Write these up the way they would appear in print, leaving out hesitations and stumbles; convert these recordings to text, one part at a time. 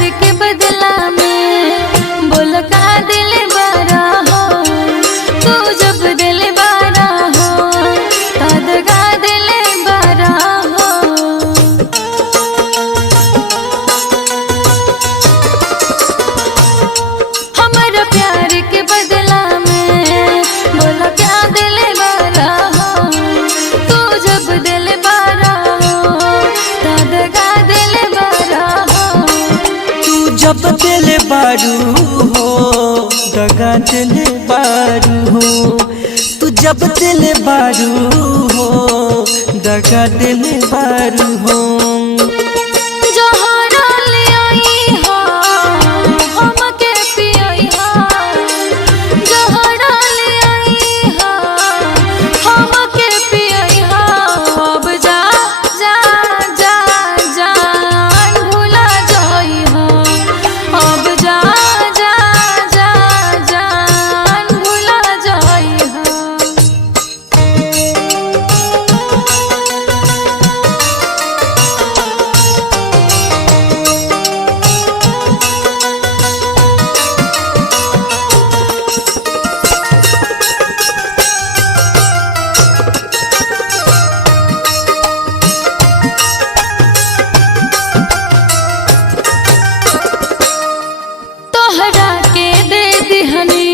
प्यार के बदला में बोल का दिल बारा हो। तू जब दिल बारा हो तद का दिल बारा हो। हमारा प्यार के बदला में बोल क्या दिल बारा हो। तू जब दिल बारा हो तद का दिल बारा हो। तू जब दिल बारू हो दगा दिल बारू हो। तू जब दिल बारू हो दगा दिल बारू हो। जहरा ले आई हो हमके पियई हो। जहरा ले आई हो हमके पियई हो। अब जा जा जा जान भुला जाई हो। अब जा जा जा जान भुला जाई हो। तोहरा के दे दिहनी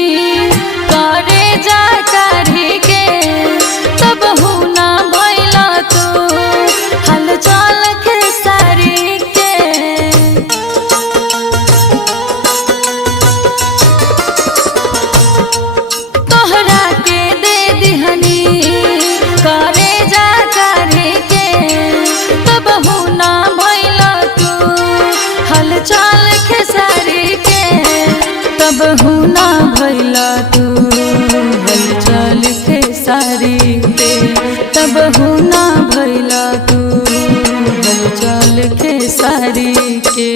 करे जा काढ़ी के तब हुना भइला तू हल चल खेसारी के। तोहरा के दे दिहनी करे जा काढ़ी के तब हुना भइला तू हल चल खेसारी के। तब हुना भइला तू हलचल खेसारी के। तब हुना भइला तू हलचल खेसारी के।